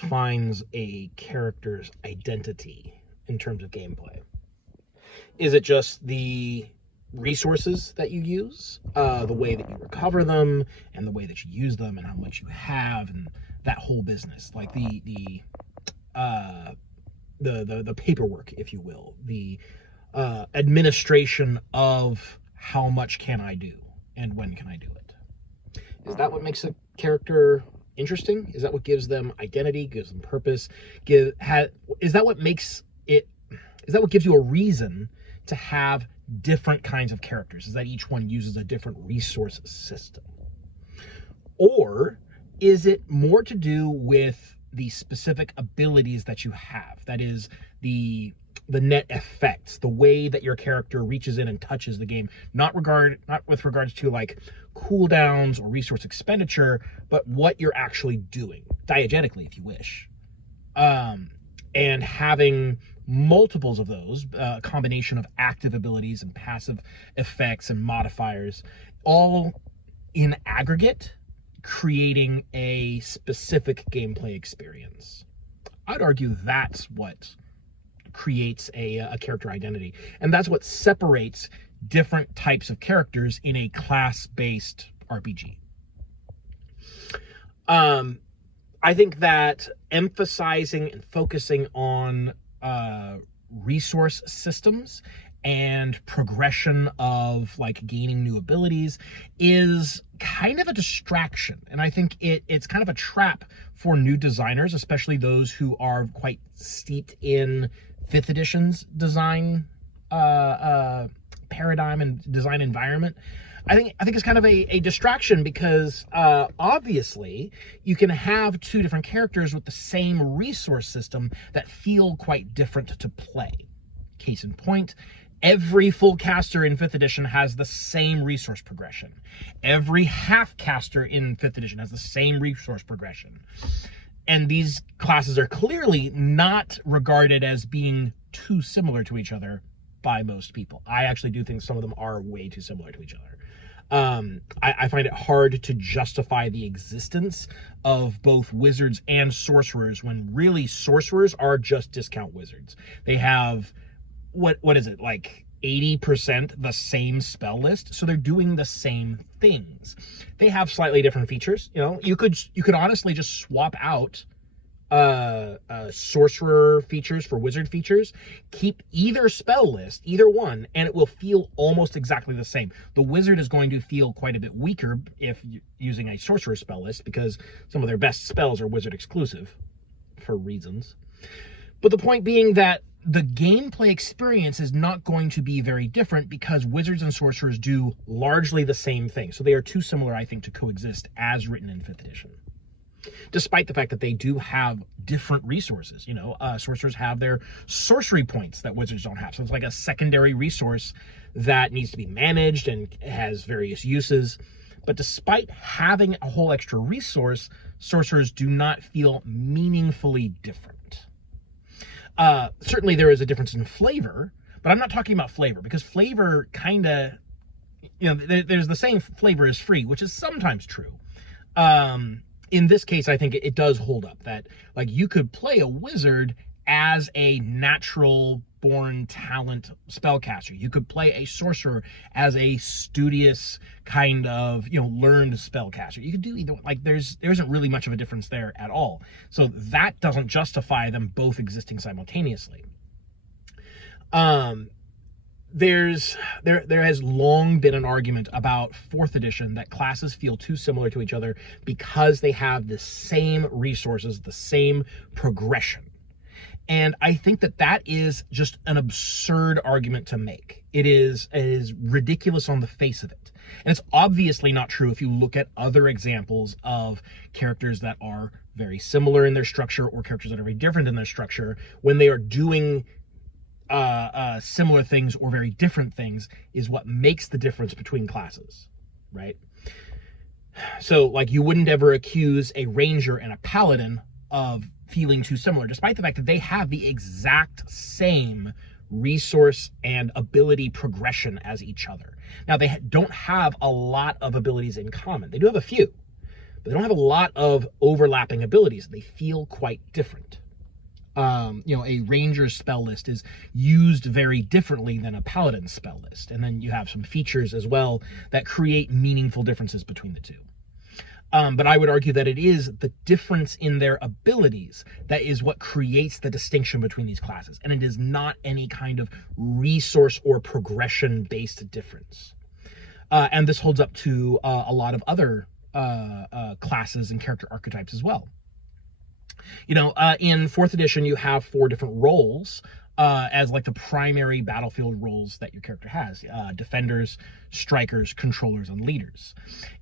defines a character's identity in terms of gameplay? Is it just the resources that you use, the way that you recover them, and the way that you use them, and how much you have, and that whole business, like the paperwork, if you will, the administration of how much can I do and when can I do it? Is that what makes a character interesting? Is that what gives them identity, gives them purpose? Is that what makes it? Is that what gives you a reason to have different kinds of characters? Is that each one uses a different resource system? Or is it more to do with the specific abilities that you have? That is the net effects, the way that your character reaches in and touches the game, not with regards to like cooldowns or resource expenditure, but what you're actually doing diegetically, if you wish. And having multiples of those, a combination of active abilities and passive effects and modifiers, all in aggregate, creating a specific gameplay experience. I'd argue that's what creates a character identity. And that's what separates different types of characters in a class-based RPG. I think that emphasizing and focusing on resource systems and progression of like gaining new abilities is kind of a distraction. And I think it's kind of a trap for new designers, especially those who are quite steeped in 5th edition's design paradigm and design environment. I think it's kind of a distraction because obviously you can have two different characters with the same resource system that feel quite different to play. Case in point, every full caster in 5th edition has the same resource progression. Every half caster in 5th edition has the same resource progression. And these classes are clearly not regarded as being too similar to each other by most people. I actually do think some of them are way too similar to each other. I find it hard to justify the existence of both wizards and sorcerers when really sorcerers are just discount wizards. They have, what is it, like 80% the same spell list, so they're doing the same things. They have slightly different features. You know, you could honestly just swap out sorcerer features for wizard features, keep either spell list, either one, and it will feel almost exactly the same. The wizard is going to feel quite a bit weaker if using a sorcerer spell list because some of their best spells are wizard exclusive for reasons. But the point being that the gameplay experience is not going to be very different because wizards and sorcerers do largely the same thing. So they are too similar, I think, to coexist as written in 5th edition. Despite the fact that they do have different resources. You know, sorcerers have their sorcery points that wizards don't have. So it's like a secondary resource that needs to be managed and has various uses. But despite having a whole extra resource, sorcerers do not feel meaningfully different. Certainly there is a difference in flavor, but I'm not talking about flavor because flavor kind of, you know, there's the saying flavor is free, which is sometimes true. In this case, I think it does hold up that like you could play a wizard as a natural born talent spellcaster. You could play a sorcerer as a studious kind of, you know, learned spellcaster. You could do either. Like there isn't really much of a difference there at all. So that doesn't justify them both existing simultaneously. There has long been an argument about 4th edition that classes feel too similar to each other because they have the same resources, the same progression. And I think that is just an absurd argument to make. It is ridiculous on the face of it. And it's obviously not true if you look at other examples of characters that are very similar in their structure or characters that are very different in their structure when they are doing similar things or very different things is what makes the difference between classes, right? So like you wouldn't ever accuse a ranger and a paladin of feeling too similar, despite the fact that they have the exact same resource and ability progression as each other. Now, they don't have a lot of abilities in common. They do have a few, but they don't have a lot of overlapping abilities. They feel quite different. A ranger's spell list is used very differently than a paladin's spell list. And then you have some features as well that create meaningful differences between the two. But I would argue that it is the difference in their abilities that is what creates the distinction between these classes. And it is not any kind of resource or progression-based difference. And this holds up to a lot of other classes and character archetypes as well. In 4th edition, you have 4 different roles as like the primary battlefield roles that your character has. Defenders, strikers, controllers, and leaders.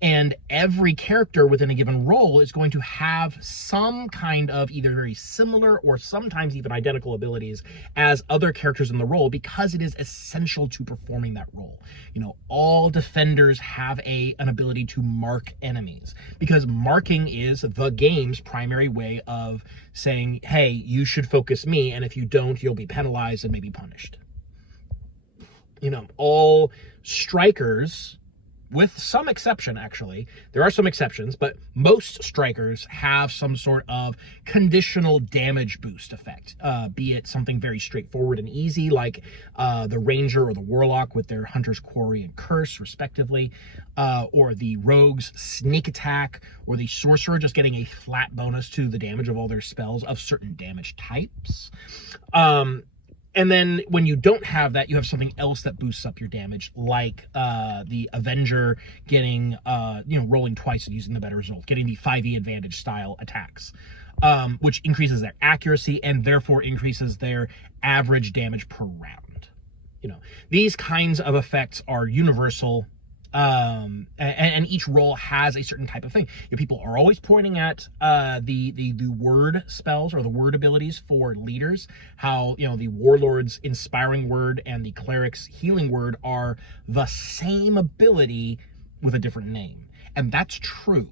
And every character within a given role is going to have some kind of either very similar or sometimes even identical abilities as other characters in the role, because it is essential to performing that role. All defenders have an ability to mark enemies, because marking is the game's primary way of saying, hey, you should focus me, and if you don't, you'll be penalized and maybe punished. All strikers, with some exception, actually, there are some exceptions, but most strikers have some sort of conditional damage boost effect, be it something very straightforward and easy, like the ranger or the warlock with their hunter's quarry and curse, respectively, or the rogue's sneak attack, or the sorcerer just getting a flat bonus to the damage of all their spells of certain damage types. And then when you don't have that, you have something else that boosts up your damage, like the Avenger getting, rolling twice and using the better result, getting the 5e advantage style attacks, which increases their accuracy and therefore increases their average damage per round. These kinds of effects are universal. And each role has a certain type of thing. People are always pointing at the word spells or the word abilities for leaders, how the warlord's inspiring word and the cleric's healing word are the same ability with a different name, and that's true.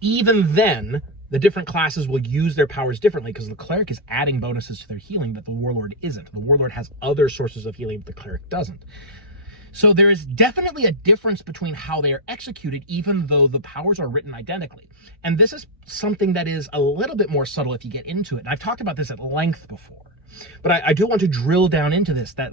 Even then, the different classes will use their powers differently, because the cleric is adding bonuses to their healing that the warlord isn't. The warlord has other sources of healing, but the cleric doesn't. So there is definitely a difference between how they are executed, even though the powers are written identically. And this is something that is a little bit more subtle if you get into it. And I've talked about this at length before, but I do want to drill down into this, that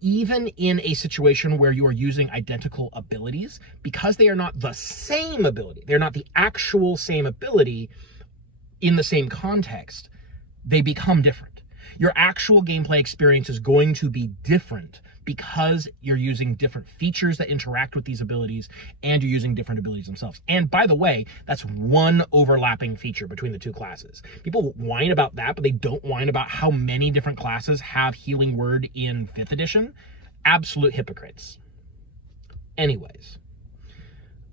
even in a situation where you are using identical abilities, because they are not the same ability, they're not the actual same ability in the same context, they become different. Your actual gameplay experience is going to be different because you're using different features that interact with these abilities, and you're using different abilities themselves. And by the way, that's one overlapping feature between the two classes. People whine about that, but they don't whine about how many different classes have healing word in 5th edition. Absolute hypocrites. Anyways.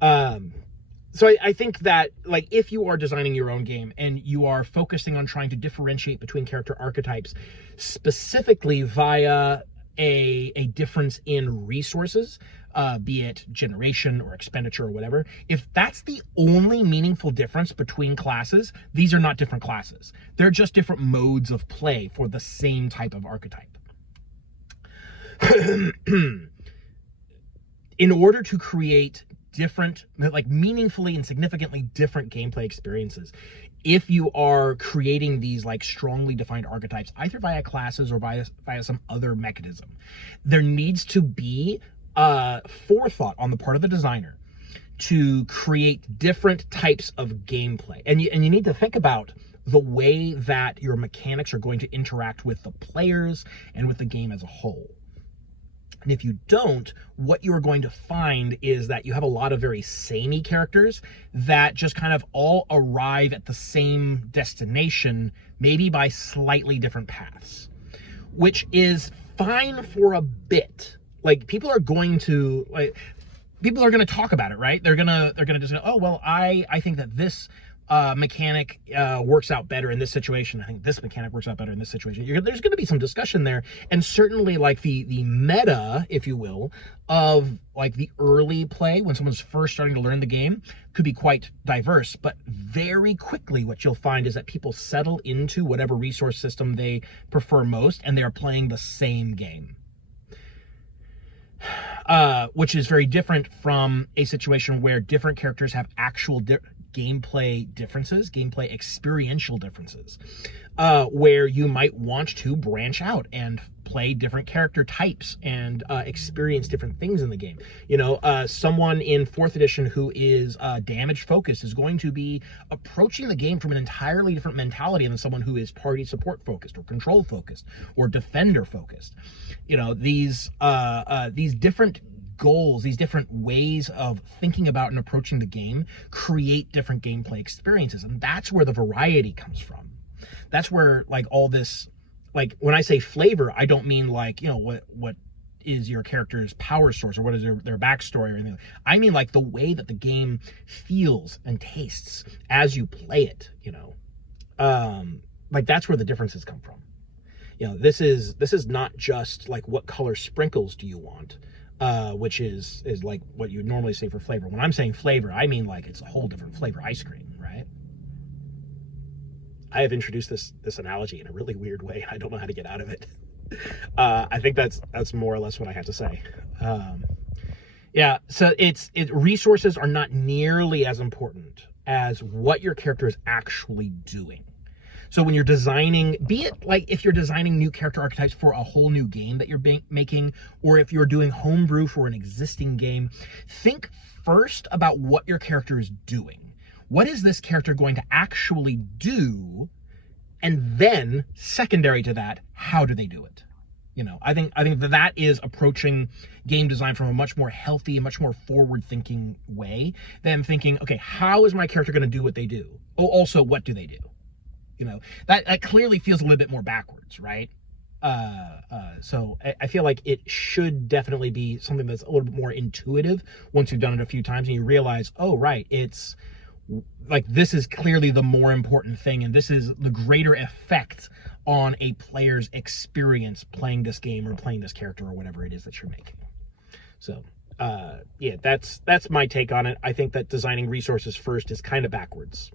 So I think that, if you are designing your own game and you are focusing on trying to differentiate between character archetypes, specifically via a difference in resources, be it generation or expenditure or whatever, if that's the only meaningful difference between classes, these are not different classes. They're just different modes of play for the same type of archetype. In order to create different, meaningfully and significantly different gameplay experiences, if you are creating these strongly defined archetypes, either via classes or via some other mechanism, there needs to be forethought on the part of the designer to create different types of gameplay. And you need to think about the way that your mechanics are going to interact with the players and with the game as a whole. And if you don't, what you're going to find is that you have a lot of very samey characters that just kind of all arrive at the same destination, maybe by slightly different paths, which is fine for a bit. People are going to talk about it, right? They're gonna just go, oh, well, I think that this mechanic works out better in this situation. I think this mechanic works out better in this situation. There's going to be some discussion there, and certainly the meta, if you will, of the early play when someone's first starting to learn the game could be quite diverse. But very quickly, what you'll find is that people settle into whatever resource system they prefer most, and they are playing the same game. which is very different from a situation where different characters have actual gameplay differences, gameplay experiential differences, where you might want to branch out and play different character types and experience different things in the game. You know, someone in 4th edition who is damage focused is going to be approaching the game from an entirely different mentality than someone who is party support focused or control focused or defender focused. You know, these different goals, these different ways of thinking about and approaching the game create different gameplay experiences, and that's where the variety comes from. That's where, like, all this, like, when I say flavor, I don't mean like, you know, what is your character's power source or what is their backstory or anything. I mean like the way that the game feels and tastes as you play it, you know. Like, that's where the differences come from. You know, this is not just like what color sprinkles do you want, which is like what you would normally say for flavor. When I'm saying flavor, I mean like it's a whole different flavor ice cream, right? I have introduced this analogy in a really weird way. I don't know how to get out of it. I think that's more or less what I have to say. Yeah, so resources are not nearly as important as what your character is actually doing. So when you're designing, be it like if you're designing new character archetypes for a whole new game that you're making, or if you're doing homebrew for an existing game, think first about what your character is doing. What is this character going to actually do? And then, secondary to that, how do they do it? You know, I think that is approaching game design from a much more healthy and much more forward-thinking way than thinking, okay, how is my character going to do what they do? Oh, also, what do they do? You know, that clearly feels a little bit more backwards, right? So I feel like it should definitely be something that's a little bit more intuitive once you've done it a few times and you realize, oh, right, it's like this is clearly the more important thing, and this is the greater effect on a player's experience playing this game or playing this character or whatever it is that you're making. So yeah, that's my take on it. I think that designing resources first is kind of backwards.